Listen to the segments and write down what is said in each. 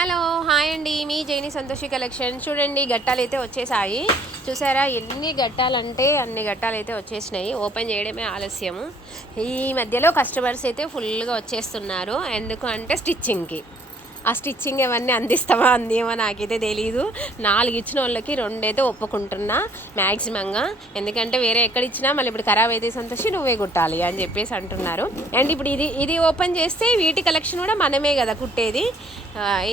Hello hi అండి. మీ Jaini Santoshi collection. చూడండి గట్టాలు అయితే వచ్చేసాయి. చూసారా ఎన్ని గట్టాలంటే అన్ని గట్టాలు అయితే వచ్చేసినాయి. ఓపెన్ చేయడమే ఆలస్యము. ఈ మధ్యలో కస్టమర్స్ అయితే ఫుల్గా వచ్చేస్తున్నారు. ఎందుకు అంటే స్టిచ్చింగ్కి ఆ స్టిచ్చింగ్ ఇవన్నీ అందిస్తావా అందేమో నాకైతే తెలియదు నాలుగు ఇచ్చిన వాళ్ళకి రెండైతే ఒప్పుకుంటున్నా మ్యాక్సిమంగా ఎందుకంటే వేరే ఎక్కడ ఇచ్చినా మళ్ళీ ఇప్పుడు ఖరాబ్ అయితే సంతోషి నువ్వే కుట్టాలి అని చెప్పేసి అంటున్నారు. అండ్ ఇప్పుడు ఇది ఇది ఓపెన్ చేస్తే వీటి కలెక్షన్ కూడా మనమే కదా కుట్టేది.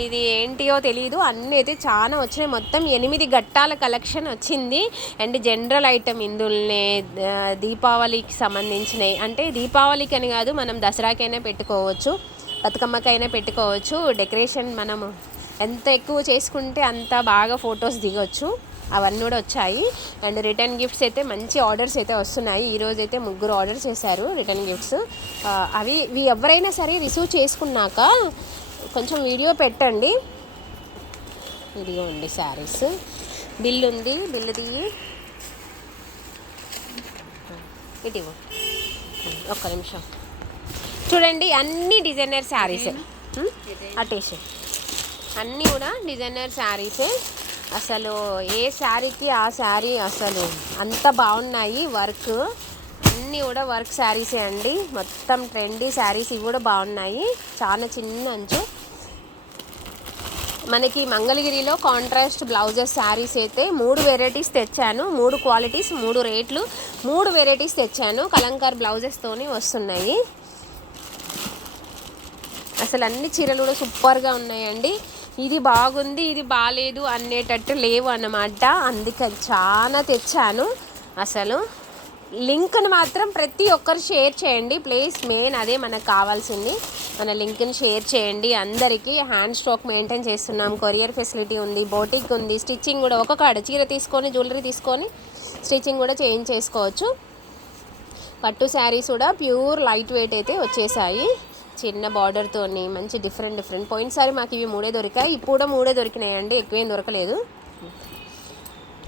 ఇది ఏంటియో తెలియదు అన్నీ అయితే చాలా వచ్చినాయి. మొత్తం ఎనిమిది గట్టాల కలెక్షన్ వచ్చింది. అండ్ జనరల్ ఐటమ్ ఇందులోనే దీపావళికి సంబంధించినవి అంటే దీపావళికి అని కాదు మనం దసరాకైనా పెట్టుకోవచ్చు. బతుకమ్మకైనా పెట్టుకోవచ్చు. డెకరేషన్ మనము ఎంత ఎక్కువ చేసుకుంటే అంత బాగా ఫొటోస్ దిగొచ్చు. అవన్నీ కూడా వచ్చాయి. అండ్ రిటర్న్ గిఫ్ట్స్ అయితే మంచి ఆర్డర్స్ అయితే వస్తున్నాయి. ఈరోజు అయితే ముగ్గురు ఆర్డర్ చేశారు రిటర్న్ గిఫ్ట్స్. అవి ఇవి ఎవరైనా సరే రిసీవ్ చేసుకున్నాక కొంచెం వీడియో పెట్టండి. ఇదిగోండి శారీస్. బిల్ ఉంది. బిల్లు తీయి. ఇటు ఒక్క నిమిషం. చూడండి అన్ని డిజైనర్ శారీసే అటేసి అన్నీ కూడా డిజైనర్ శారీసే అసలు ఏ శారీకి ఆ శారీ అసలు అంత బాగున్నాయి వర్క్ అన్నీ కూడా వర్క్ శారీసే అండి. మొత్తం ట్రెండీ శారీస్ ఇవి కూడా బాగున్నాయి. చాలా చిన్న అంచు. మనకి మంగళగిరిలో కాంట్రాస్ట్ బ్లౌజెస్ శారీస్ అయితే మూడు వెరైటీస్ తెచ్చాను. మూడు క్వాలిటీస్ మూడు రేట్లు మూడు వెరైటీస్ తెచ్చాను. కలంకార్ బ్లౌజెస్తోని వస్తున్నాయి. అసలు అన్ని చీరలు కూడా సూపర్గా ఉన్నాయండి. ఇది బాగుంది ఇది బాగాలేదు అనేటట్టు లేవు అన్నమాట. అందుకే చాలా తెచ్చాను. అసలు లింక్ను మాత్రం ప్రతి ఒక్కరు షేర్ చేయండి. ప్లీజ్ మెయిన్ అదే మనకు కావాల్సింది. మన లింక్ని షేర్ చేయండి. అందరికీ హ్యాండ్ స్ట్రోక్ మెయింటైన్ చేస్తున్నాం. కొరియర్ ఫెసిలిటీ ఉంది బోటిక్ ఉంది స్టిచ్చింగ్ కూడా ఒక కాడ చీర తీసుకొని జ్యువెలరీ తీసుకొని స్టిచ్చింగ్ కూడా చేంజ్ చేసుకోవచ్చు పట్టు శారీస్ కూడా ప్యూర్ లైట్ వెయిట్ అయితే వచ్చేసాయి. చిన్న బార్డర్తోని మంచి డిఫరెంట్ డిఫరెంట్ పోయినసారి మాకు ఇవి మూడే దొరికాయి. ఇప్పుడు కూడా మూడే దొరికినాయండి. ఎక్కువేం దొరకలేదు.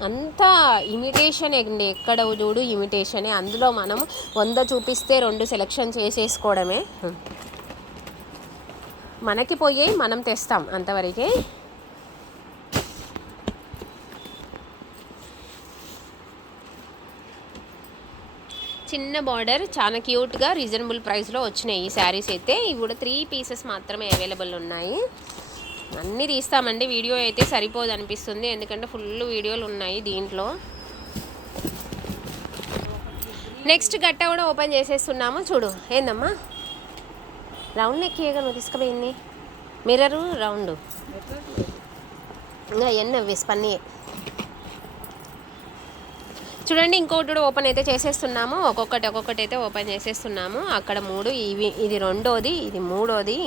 అంతా ఇమిటేషన్ అండి. ఎక్కడ చూడు ఇమిటేషనే అందులో మనం వంద చూపిస్తే రెండు సెలెక్షన్ చేసేసుకోవడమే. మనకి పోయి మనం తెస్తాం అంతవరకే. చిన్న బార్డర్ చాలా క్యూట్గా రీజనబుల్ ప్రైస్లో వచ్చినాయి ఈ శారీస్ అయితే. ఇవి కూడా త్రీ పీసెస్ మాత్రమే అవైలబుల్ ఉన్నాయి. అన్నీ తీస్తామండి. వీడియో అయితే సరిపోదు అనిపిస్తుంది. ఎందుకంటే ఫుల్ వీడియోలు ఉన్నాయి దీంట్లో. నెక్స్ట్ గట్ట కూడా ఓపెన్ చేసేస్తున్నాము. చూడు ఏందమ్మా? రౌండ్ ఎక్కియగా నువ్వు తీసుకుపోయింది మిర్రరు రౌండ్ ఇంకా ఎన్న వేసి పన్నీ చూడండి ఇంకొకటి కూడా ఓపెన్ అయితే చేసేస్తున్నాము. ఒక్కొక్కటి ఒక్కొక్కటి అయితే ఓపెన్ చేసేస్తున్నాము. అక్కడ మూడు ఇవి ఇది రెండోది ఇది మూడోది